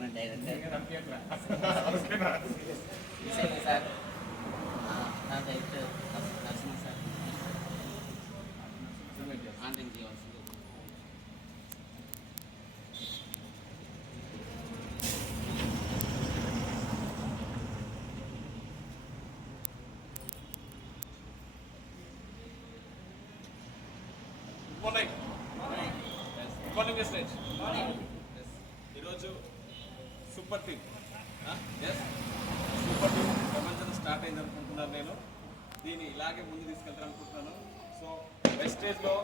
Chairman director sir నా director Narasimha sir online చేయవలసింది. ఈరోజు సూపర్ టీమ్ ప్రపంచం స్టార్ట్ అయింది అనుకుంటున్నాను. నేను దీన్ని ఇలాగే ముందు తీసుకెళ్తాను అనుకుంటున్నాను. సో వెస్టేజ్లో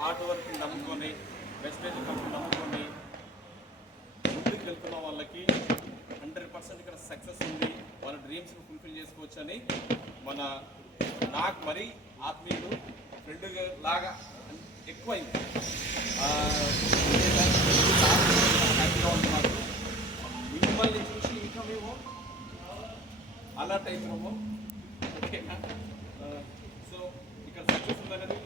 హార్డ్ వర్క్ నమ్ముకొని వెస్టేజ్ కంపెనీ నమ్ముకొని ముందుకు వెళ్తున్న వాళ్ళకి 100% ఇక్కడ సక్సెస్ ఉంది. వాళ్ళ డ్రీమ్స్ని ఫుల్ఫిల్ చేసుకోవచ్చు అని నాకు మరీ ఆత్మీయులు ఫ్రెండ్ లాగా ఎక్కువైంది. హ్యాపీగా ఉంది మాకు. మిమ్మల్ని చూసి ఇంకా మేము అలర్ట్ అవుతున్నాము. ఓకేనా? సో ఇక్కడ సక్సెస్ ఉందనేది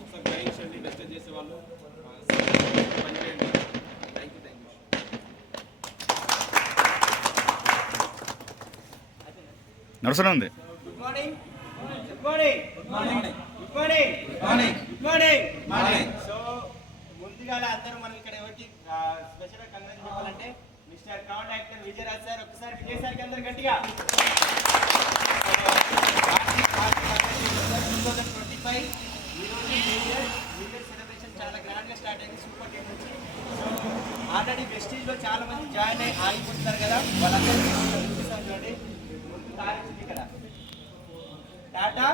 ఒకసారి గ్రహించండి. వెస్టేజ్ చేసే వాళ్ళు పనిచేయండి. Thank you. నడుస్తూనే ఉంది. Good morning. Good morning. Good morning. Good morning. Good morning. Good morning. Morning. So ముందుగా అందరూ మనం ఇక్కడ ఎవరికి స్పెషల్గా కంగ్రాట్స్ చెప్పాలంటే mister crowd actor Vijayaraj sir. ఒకసారి విజయ్ సార్కి అందరు గట్టిగా 2025 ఈరోజు న్యూ ఇయర్ సెలబ్రేషన్ చాలా గ్రాండ్గా స్టార్ట్ అయింది సూపర్ టీమ్ నుంచి. సో ఆల్రెడీ వెస్టీజ్లో చాలా మంది జాయిన్ అయ్యి ఆగిపోతున్నారు కదా, వాళ్ళందరికీ చూడండి. ముందు కార్ ఇక్కడ టాటా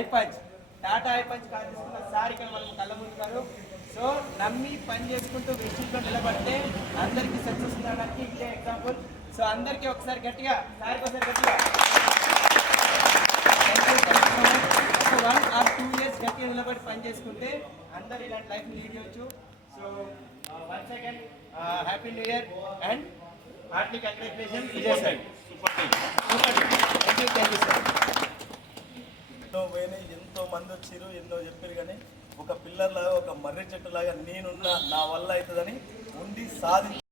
ఐపంచ్ కార్ తీసుకున్న సార్ ఇక్కడ మనం కళ్ళ ముందున్నారు. సో నమ్మి పని చేసుకుంటూ వెస్టీజ్లో నిలబడితే అందరికీ సక్సెస్ ఉండడానికి ఇదే ఎగ్జాంపుల్. సో అందరికీ ఒకసారి గట్టిగా సార్కి ఒకసారి గట్టిగా సో 1 or 2 years గట్టిగా నిలబడి పని చేసుకుంటే అందరు ఇలాంటి లైఫ్ లీడ్ చేయొచ్చు. So once again happy new year and heartily congratulation Vijay sir. Super team. Thank you sir. ఎంతో మంది వచ్చారు, ఎన్నో చెప్పారు, కానీ ఒక పిల్లర్లాగా ఒక మర్రి చెట్టులాగా నేనున్నా నా వల్ల అవుతుందని ఉండి సాధించి